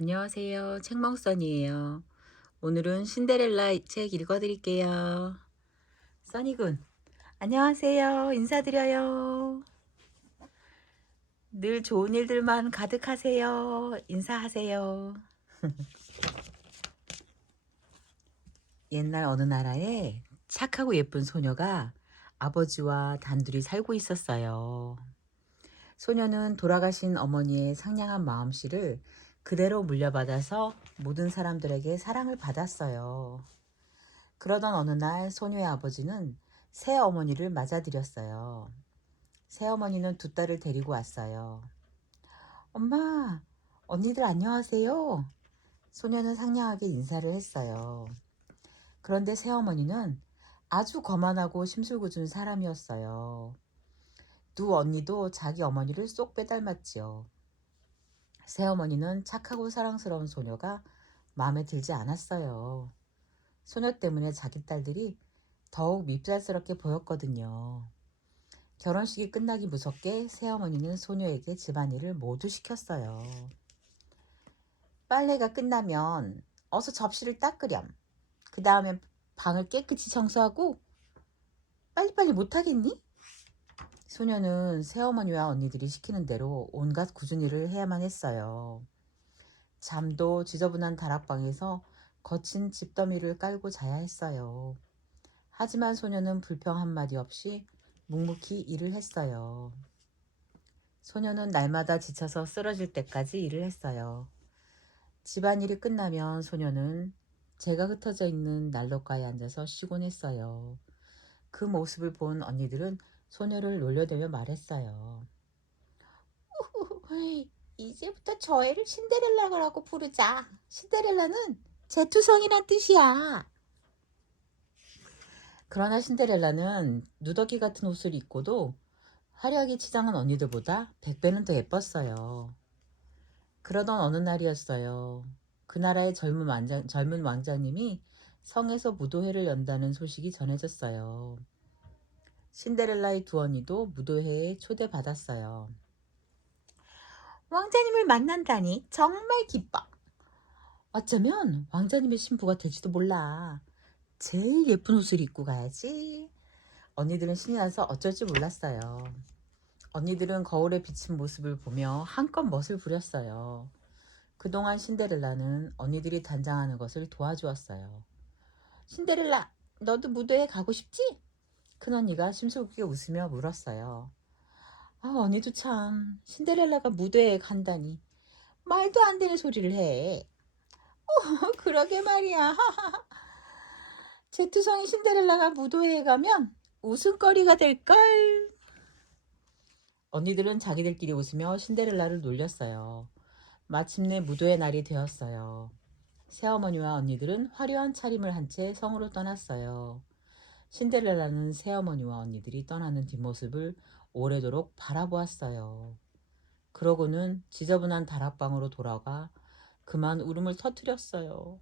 안녕하세요. 책멍써니예요. 오늘은 신데렐라 책 읽어드릴게요. 써니군, 안녕하세요. 인사드려요. 늘 좋은 일들만 가득하세요. 인사하세요. 옛날 어느 나라에 착하고 예쁜 소녀가 아버지와 단둘이 살고 있었어요. 소녀는 돌아가신 어머니의 상냥한 마음씨를 그대로 물려받아서 모든 사람들에게 사랑을 받았어요. 그러던 어느 날 소녀의 아버지는 새어머니를 맞아들였어요. 새어머니는 두 딸을 데리고 왔어요. 엄마, 언니들 안녕하세요. 소녀는 상냥하게 인사를 했어요. 그런데 새어머니는 아주 거만하고 심술궂은 사람이었어요. 두 언니도 자기 어머니를 쏙 빼닮았지요. 새어머니는 착하고 사랑스러운 소녀가 마음에 들지 않았어요. 소녀 때문에 자기 딸들이 더욱 밉살스럽게 보였거든요. 결혼식이 끝나기 무섭게 새어머니는 소녀에게 집안일을 모두 시켰어요. 빨래가 끝나면 어서 접시를 닦으렴. 그 다음에 방을 깨끗이 청소하고 빨리빨리 못하겠니? 소녀는 새어머니와 언니들이 시키는 대로 온갖 굳은 일을 해야만 했어요. 잠도 지저분한 다락방에서 거친 집더미를 깔고 자야 했어요. 하지만 소녀는 불평 한마디 없이 묵묵히 일을 했어요. 소녀는 날마다 지쳐서 쓰러질 때까지 일을 했어요. 집안일이 끝나면 소녀는 재가 흩어져 있는 난로가에 앉아서 쉬곤 했어요. 그 모습을 본 언니들은 소녀를 놀려대며 말했어요. 이제부터 저 애를 신데렐라라고 부르자. 신데렐라는 재투성이란 뜻이야. 그러나 신데렐라는 누더기 같은 옷을 입고도 화려하게 치장한 언니들보다 100배는 더 예뻤어요. 그러던 어느 날이었어요. 그 나라의 젊은 왕자님이 성에서 무도회를 연다는 소식이 전해졌어요. 신데렐라의 두 언니도 무도회에 초대받았어요. 왕자님을 만난다니 정말 기뻐. 어쩌면 왕자님의 신부가 될지도 몰라. 제일 예쁜 옷을 입고 가야지. 언니들은 신이 나서 어쩔 줄 몰랐어요. 언니들은 거울에 비친 모습을 보며 한껏 멋을 부렸어요. 그동안 신데렐라는 언니들이 단장하는 것을 도와주었어요. 신데렐라, 너도 무대에 가고 싶지? 큰언니가 심술궂게 웃으며 물었어요. 아, 언니도 참, 신데렐라가 무대에 간다니. 말도 안 되는 소리를 해. 그러게 말이야. 제투성이 신데렐라가 무도회에 가면 웃음거리가 될걸. 언니들은 자기들끼리 웃으며 신데렐라를 놀렸어요. 마침내 무도회 날이 되었어요. 새어머니와 언니들은 화려한 차림을 한 채 성으로 떠났어요. 신데렐라는 새어머니와 언니들이 떠나는 뒷모습을 오래도록 바라보았어요. 그러고는 지저분한 다락방으로 돌아가 그만 울음을 터뜨렸어요.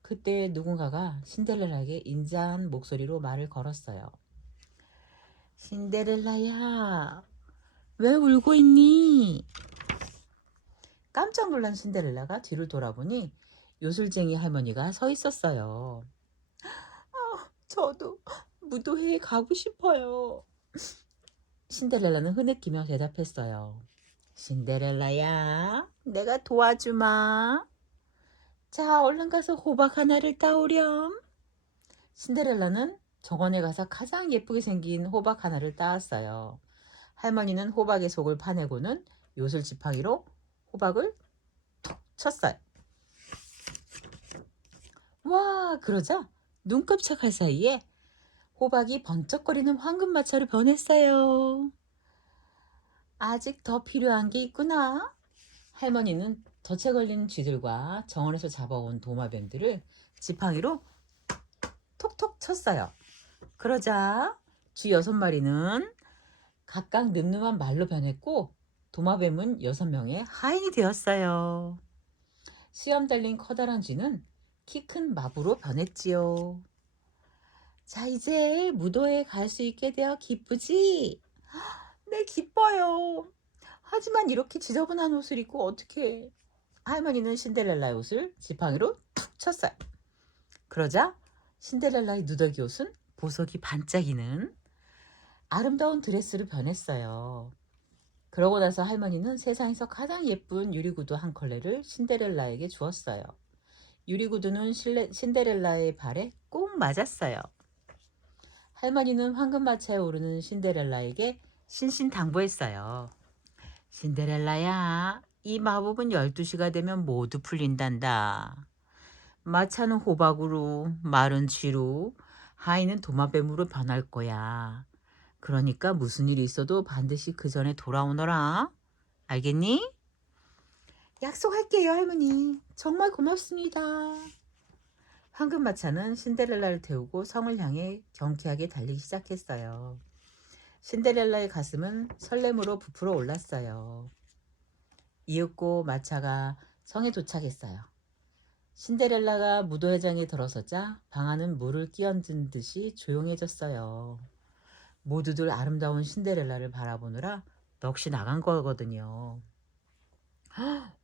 그때 누군가가 신데렐라에게 인자한 목소리로 말을 걸었어요. 신데렐라야, 왜 울고 있니? 깜짝 놀란 신데렐라가 뒤를 돌아보니 요술쟁이 할머니가 서 있었어요. 저도 무도회에 가고 싶어요. 신데렐라는 흐느끼며 대답했어요. 신데렐라야, 내가 도와주마. 자, 얼른 가서 호박 하나를 따오렴. 신데렐라는 정원에 가서 가장 예쁘게 생긴 호박 하나를 따왔어요. 할머니는 호박의 속을 파내고는 요술 지팡이로 호박을 툭 쳤어요. 와, 그러자 눈 깜짝할 사이에 호박이 번쩍거리는 황금마차로 변했어요. 아직 더 필요한 게 있구나. 할머니는 덫에 걸린 쥐들과 정원에서 잡아온 도마뱀들을 지팡이로 톡톡 쳤어요. 그러자 쥐 6마리는 각각 늠름한 말로 변했고 도마뱀은 6명의 하인이 되었어요. 수염 달린 커다란 쥐는 키 큰 마부로 변했지요. 자, 이제 무도회에 갈 수 있게 되어 기쁘지? 네, 기뻐요. 하지만 이렇게 지저분한 옷을 입고 어떻게 할머니는 신데렐라의 옷을 지팡이로 툭 쳤어요. 그러자 신데렐라의 누더기 옷은 보석이 반짝이는 아름다운 드레스로 변했어요. 그러고 나서 할머니는 세상에서 가장 예쁜 유리구두 한 컬레를 신데렐라에게 주었어요. 유리구두는 신데렐라의 발에 꼭 맞았어요. 할머니는 황금마차에 오르는 신데렐라에게 신신당부했어요. 신데렐라야, 이 마법은 12시가 되면 모두 풀린단다. 마차는 호박으로, 말은 쥐로, 하이는 도마뱀으로 변할 거야. 그러니까 무슨 일이 있어도 반드시 그 전에 돌아오너라. 알겠니? 약속할게요, 할머니. 정말 고맙습니다. 황금마차는 신데렐라를 태우고 성을 향해 경쾌하게 달리기 시작했어요. 신데렐라의 가슴은 설렘으로 부풀어 올랐어요. 이윽고 마차가 성에 도착했어요. 신데렐라가 무도회장에 들어서자 방 안은 물을 끼얹은 듯이 조용해졌어요. 모두들 아름다운 신데렐라를 바라보느라 넋이 나간 거거든요.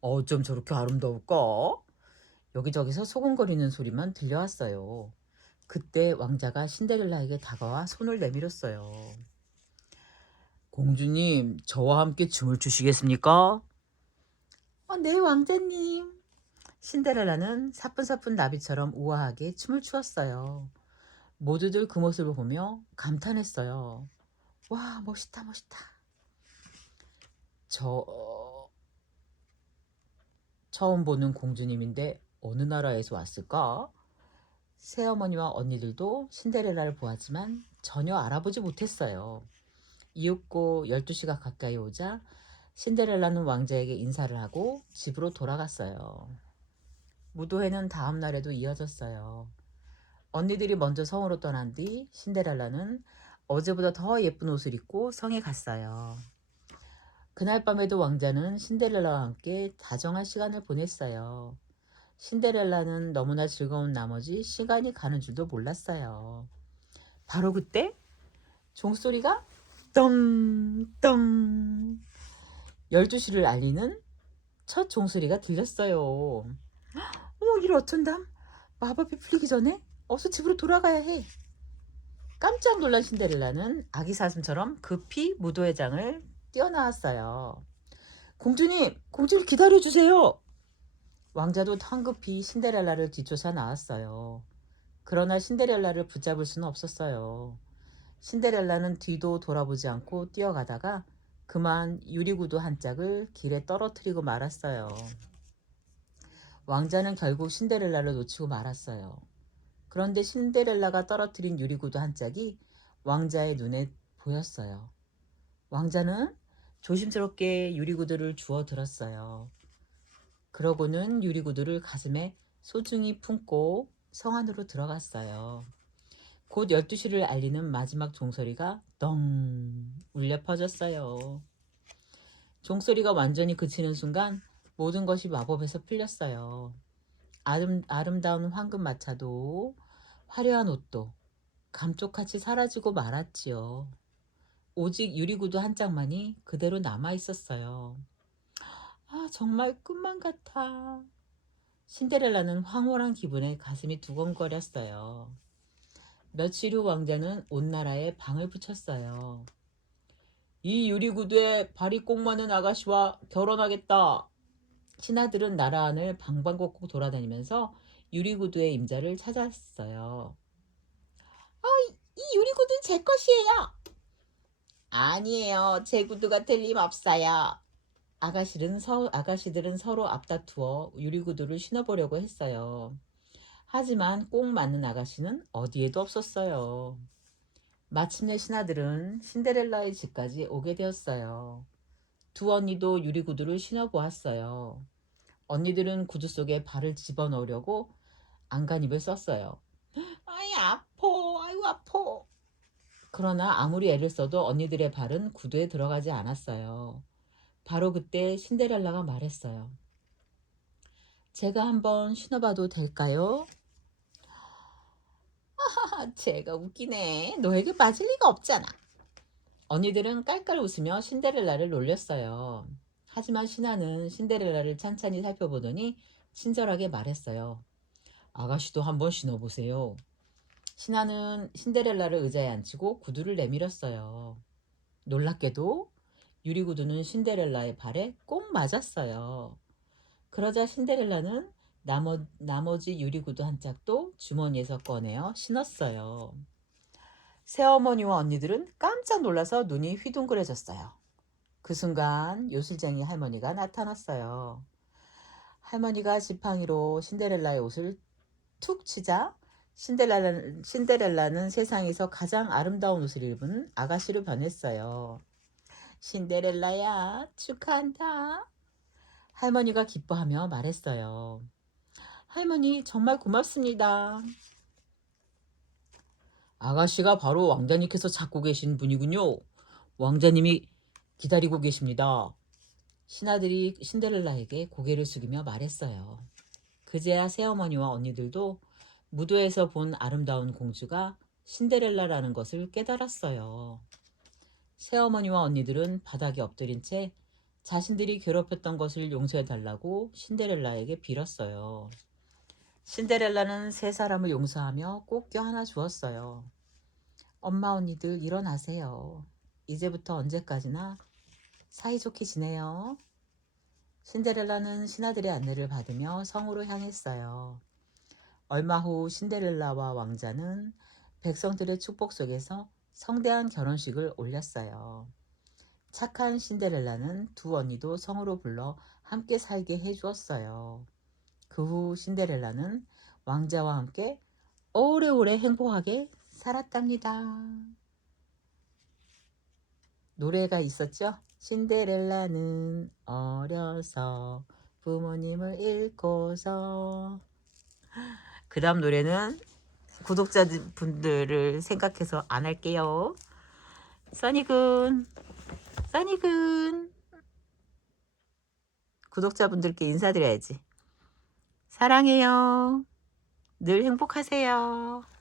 어쩜 저렇게 아름다울까? 여기저기서 소곤거리는 소리만 들려왔어요. 그때 왕자가 신데렐라에게 다가와 손을 내밀었어요. 공주님, 저와 함께 춤을 추시겠습니까? 네, 왕자님. 신데렐라는 사뿐사뿐 나비처럼 우아하게 춤을 추었어요. 모두들 그 모습을 보며 감탄했어요. 와, 멋있다, 멋있다. 처음 보는 공주님인데 어느 나라에서 왔을까? 새어머니와 언니들도 신데렐라를 보았지만 전혀 알아보지 못했어요. 이윽고 12시가 가까이 오자 신데렐라는 왕자에게 인사를 하고 집으로 돌아갔어요. 무도회는 다음 날에도 이어졌어요. 언니들이 먼저 성으로 떠난 뒤 신데렐라는 어제보다 더 예쁜 옷을 입고 성에 갔어요. 그날 밤에도 왕자는 신데렐라와 함께 다정한 시간을 보냈어요. 신데렐라는 너무나 즐거운 나머지 시간이 가는 줄도 몰랐어요. 바로 그때 종소리가 떵떵 12시를 알리는 첫 종소리가 들렸어요. 이를 어쩐담? 마법이 풀리기 전에 어서 집으로 돌아가야 해. 깜짝 놀란 신데렐라는 아기 사슴처럼 급히 무도회장을 뛰어나왔어요. 공주님, 공주를 기다려주세요. 왕자도 황급히 신데렐라를 뒤쫓아 나왔어요. 그러나 신데렐라를 붙잡을 수는 없었어요. 신데렐라는 뒤도 돌아보지 않고 뛰어가다가 그만 유리구두 한 짝을 길에 떨어뜨리고 말았어요. 왕자는 결국 신데렐라를 놓치고 말았어요. 그런데 신데렐라가 떨어뜨린 유리구두 한 짝이 왕자의 눈에 보였어요. 왕자는 조심스럽게 유리구두를 주워 들었어요. 그러고는 유리구두를 가슴에 소중히 품고 성 안으로 들어갔어요. 곧 12시를 알리는 마지막 종소리가 덩 울려 퍼졌어요. 종소리가 완전히 그치는 순간 모든 것이 마법에서 풀렸어요. 아름다운 황금마차도 화려한 옷도 감쪽같이 사라지고 말았지요. 오직 유리구두 한 짝만이 그대로 남아있었어요. 정말 꿈만 같아. 신데렐라는 황홀한 기분에 가슴이 두근거렸어요. 며칠 후 왕자는 온 나라에 방을 붙였어요. 이 유리구두에 발이 꼭 맞는 아가씨와 결혼하겠다. 신하들은 나라 안을 방방곡곡 돌아다니면서 유리구두의 임자를 찾았어요. 이 유리구두는 제 것이에요. 아니에요. 제 구두가 틀림없어요. 아가씨들은 서로 앞다투어 유리구두를 신어보려고 했어요. 하지만 꼭 맞는 아가씨는 어디에도 없었어요. 마침내 신하들은 신데렐라의 집까지 오게 되었어요. 두 언니도 유리구두를 신어보았어요. 언니들은 구두 속에 발을 집어넣으려고 안간힘을 썼어요. 아이고 아파. 그러나 아무리 애를 써도 언니들의 발은 구두에 들어가지 않았어요. 바로 그때 신데렐라가 말했어요. 제가 한번 신어봐도 될까요? 제가 웃기네. 너에게 빠질 리가 없잖아. 언니들은 깔깔 웃으며 신데렐라를 놀렸어요. 하지만 신하는 신데렐라를 찬찬히 살펴보더니 친절하게 말했어요. 아가씨도 한번 신어보세요. 신하는 신데렐라를 의자에 앉히고 구두를 내밀었어요. 놀랍게도 유리구두는 신데렐라의 발에 꼭 맞았어요. 그러자 신데렐라는 나머지 유리구두 한 짝도 주머니에서 꺼내어 신었어요. 새어머니와 언니들은 깜짝 놀라서 눈이 휘둥그레졌어요. 그 순간 요술쟁이 할머니가 나타났어요. 할머니가 지팡이로 신데렐라의 옷을 툭 치자 신데렐라는 세상에서 가장 아름다운 옷을 입은 아가씨로 변했어요. 신데렐라야, 축하한다. 할머니가 기뻐하며 말했어요. 할머니, 정말 고맙습니다. 아가씨가 바로 왕자님께서 찾고 계신 분이군요. 왕자님이 기다리고 계십니다. 신하들이 신데렐라에게 고개를 숙이며 말했어요. 그제야 새어머니와 언니들도 무도에서 본 아름다운 공주가 신데렐라라는 것을 깨달았어요. 새어머니와 언니들은 바닥에 엎드린 채 자신들이 괴롭혔던 것을 용서해달라고 신데렐라에게 빌었어요. 신데렐라는 세 사람을 용서하며 꼭 껴안아 주었어요. 엄마 언니들 일어나세요. 이제부터 언제까지나 사이좋게 지내요. 신데렐라는 신하들의 안내를 받으며 성으로 향했어요. 얼마 후 신데렐라와 왕자는 백성들의 축복 속에서 성대한 결혼식을 올렸어요. 착한 신데렐라는 두 언니도 성으로 불러 함께 살게 해주었어요. 그 후 신데렐라는 왕자와 함께 오래오래 행복하게 살았답니다. 노래가 있었죠? 신데렐라는 어려서 부모님을 잃고서. 그 다음 노래는 구독자분들을 생각해서 안 할게요. 써니군, 써니군. 구독자분들께 인사드려야지. 사랑해요. 늘 행복하세요.